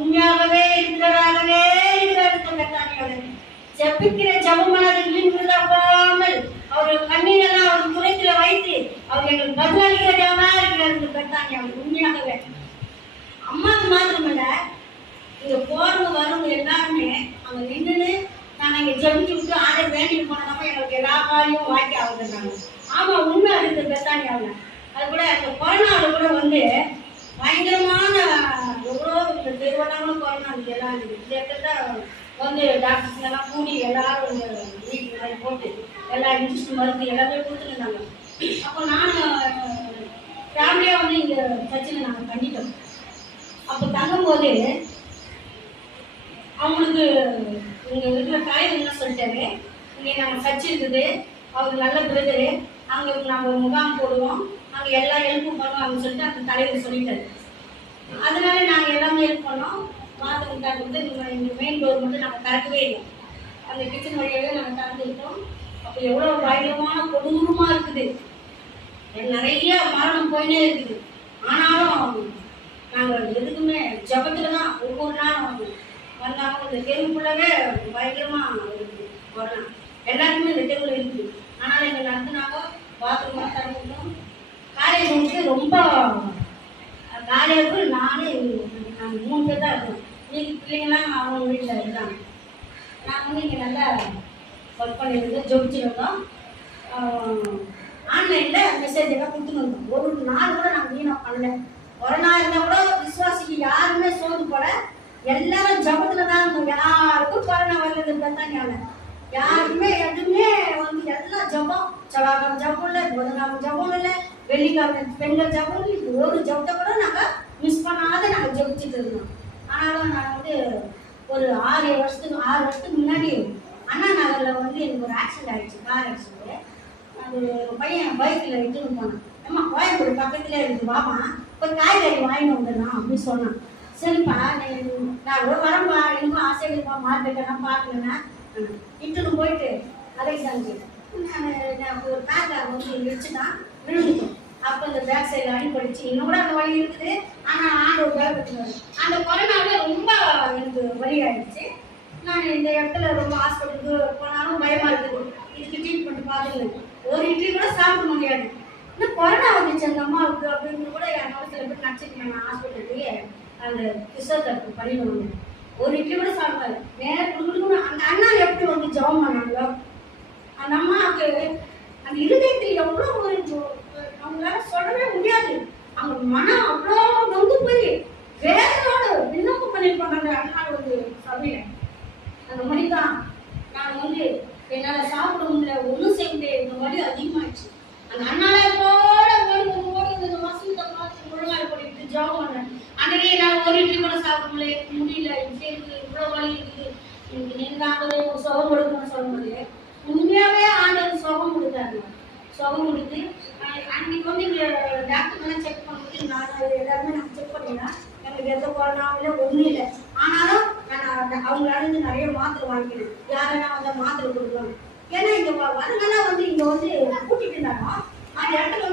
உண்மையாகவே இருக்கிறதாகவே இருக்கிறார்கள். ஜெபிக்கிற ஜபமானது வீண்விழா போகாமல் அவர்கள் கண்ணீரெல்லாம் அவர் துறைத்துல வைத்து அவர் எங்கள் பதிலளிக்கிறதா இருக்கிறார்கள் பெற்றாங்க. அவர் உண்மையாகவே அம்மாவுக்கு மாத்திரமில்ல, இங்க போறவங்க வரவங்க எல்லாருமே அவங்க நின்று நாங்க இங்க ஜெபிச்சு விட்டு ஆடை வேண்டிட்டு போனோம்னா எங்களுக்கு எல்லா காரியமும் வாக்கி ஆகுதுன்றாங்க. ஆமா, உண்மை இருக்குது பெத்தானியாவில். அது கூட அந்த கொரோனாவில் கூட வந்து பயங்கரமான எவ்வளோ இந்த திருவண்ணாமலை கொரோனா எல்லாம் இருக்குது. இந்த இடத்துல வந்து டாக்டர்ஸ் எல்லாம் கூடி எல்லாரும் இந்த வீட்டு மாதிரி போட்டு எல்லா இன்ஜெக்ஷன் மருந்து எல்லாமே கொடுத்துருந்தாங்க. அப்போ நான் ஃபேமிலியாக வந்து இங்கே சர்ச்சில் நாங்கள் பண்ணிட்டோம். அப்போ தங்கும்போது அவங்களுக்கு இங்கே இருக்கிற தலைவர் என்ன சொல்லிட்டாரு, இங்கே நாங்கள் சர்ச் இருக்குது, அவர் நல்ல பிரதரு, அங்கே நாங்கள் முகாம் போடுவோம், அங்கே எல்லாம் ஹெல்ப்பும் பண்ணுவோம்னு சொல்லிட்டு அந்த தலைவர் சொல்லிட்டாரு. அதனால நாங்கள் எல்லாமே ஹெல்ப் பண்ணோம். மாதம் வந்து இந்த மெயின் டோர் மட்டும் நாங்கள் திறக்கவே இல்லை. அந்த கிச்சன் வழியாகவே நாங்கள் திறந்துருக்கோம். அப்போ எவ்வளோ பயங்கரமான கொடூரமாக இருக்குது, நிறைய மரணம் போயினே இருக்குது. ஆனாலும் நாங்கள் எதுக்குமே ஜபத்தில் தான் ஒவ்வொரு நாளும் வந்தாலும் இந்த தெருவுக்குள்ளவே பயங்கரமாக வரலாம். எல்லாருக்குமே இந்த தெருவில் இருக்குது. ஆனால் எங்கள் நடத்துனாங்க பாத்ரூமாக திறந்துட்டோம். காலேஜ் வந்து ரொம்ப காலேஜுக்கு நாங்கள் 3 பேர் தான் இருக்கோம். இன்னைக்கு பிள்ளைங்களாம் அவங்க வீட்டில் இருக்காங்க. நாங்கள் வந்து இங்கே நல்லா ஒர்க் பண்ணியிருந்தோம், ஜொபிச்சுருந்தோம். ஆன்லைனில் மெசேஜ் எல்லாம் கொடுத்துன்னு வந்தோம். ஒரு நாள் கூட நாங்கள் வீணாக பண்ணல. கொரோனா இருந்தால் கூட விசுவாசிக்கு யாருமே சோர்ந்து போல, எல்லாரும் ஜபத்தில் தான் இருந்தோம். யாருக்கும் கொரோனா வரலது தான் யாருக்குமே எதுவுமே வந்து எல்லாம் ஜபம். செவ்வாய்க்கிழமை ஜபம் இல்லை, புதன்கிழமை ஜபம் இல்லை, வெள்ளிக்கிழமை பெண்கள் ஜபம் இல்லை. ஒரு ஜபத்தை கூட நாங்கள் மிஸ் பண்ணாத நாங்கள் ஜபிச்சுட்டு இருந்தோம். ஆனாலும் நான் வந்து ஒரு 6 வருஷத்துக்கு முன்னாடி அண்ணா நகரில் வந்து எனக்கு ஒரு ஆக்சிடென்ட் ஆகிடுச்சு, கார் ஆக்சிடென்ட்டு. அது ஒரு பையன் பைக்கில் இட்டுன்னு போனான். அம்மா கோயம்புத்தூர் பக்கத்துலேயே இருக்குது, வாமா போய் காய்கறி வாங்கிட்டு வந்துடலாம் அப்படின்னு சொன்னான். சரிப்பா, நான் வரம்பா, எனக்கும் ஆசை இருப்பா, மார்க்கெட்டெல்லாம் பார்க்கலன்னா இட்டுன்னு போயிட்டு அலெக்சாண்டர் நான் ஒரு பேக்கை வந்து வச்சுட்டான், விழுந்துட்டோம். அப்போ இந்த பேக் சைடில் அடிப்படிச்சு இன்னும் கூட அந்த வலி இருக்குது. ஆனால் ஆண்டவர் பயப்பட்டுருவாரு. அந்த கொரோனாவில் ரொம்ப எனக்கு வலி ஆகிடுச்சு. நான் இந்த இடத்துல ரொம்ப ஹாஸ்பிட்டலுக்கு போனாலும் பயமாக இருக்குது. இதுக்கு ட்ரீட்மெண்ட் பார்த்துக்கல, ஒரு இட்லி கூட சாப்பிட முடியாது. இன்னும் கொரோனா வந்துச்சு அந்த அம்மாவுக்கு அப்படின்னு கூட என் சில பேர் நினச்சிருக்கேன். நான் ஹாஸ்பிட்டலுக்கு அந்த பிசியோதெரபி பண்ணிடுவாங்க, ஒரு இட்லி கூட சாப்பிடாது. நேரம் கொடுக்கணும். அந்த அண்ணா எப்படி வந்து ஜபம் பண்ணாங்களோ, அந்த அம்மாவுக்கு அந்த இருதயத்தில் எவ்வளோ ஒரு அவங்களால சொல்லவே முடியாது. அவங்க மனம் அவ்வளோ நொந்து போய் வேதனோடு விண்ணப்பம் பண்ணியிருப்பாங்க அந்த அண்ணா ஒரு சபையில. அந்த மாதிரி தான் நான் வந்து என்னால் சாப்பிட முடியல, ஒன்றும் செய்ய முடியாது, இந்த வலி அதிகமாகிடுச்சு. அந்த அண்ணாலே போட ஓடி இந்த மசூத்தை பார்த்து முழுங்கால் போட்டு ஜபம் பண்ணேன். அன்றைக்கே என்னால் ஒரு இட்லி கூட சாப்பிட முடியல. இருக்கு இவ்வளோ வலி இருக்குது, எனக்கு நீங்காகவே சுகம் கொடுக்கணும்னு சொல்ல முடியல. உண்மையாகவே ஆண்டவர் சுகம் கொடுத்தாங்க. சுகம் கொடுத்து அன்றைக்கி வந்து இங்கே டாக்டர்லாம் செக் பண்ணிட்டு நான் எல்லாருமே நாங்கள் செக் பண்ணிடலாம். எனக்கு எந்த கொரோனாவில் ஒன்றும் இல்லை. ஆனாலும் நான் அவங்களால இருந்து நிறைய மாத்திரை வாங்கிக்கிறேன். யாரெல்லாம் வந்து மாத்திரை கொடுக்கலாம். ஏன்னா இங்கே வரங்கெல்லாம் வந்து இங்கே வந்து கூட்டிகிட்டு இருந்தாலும் அந்த இடத்துல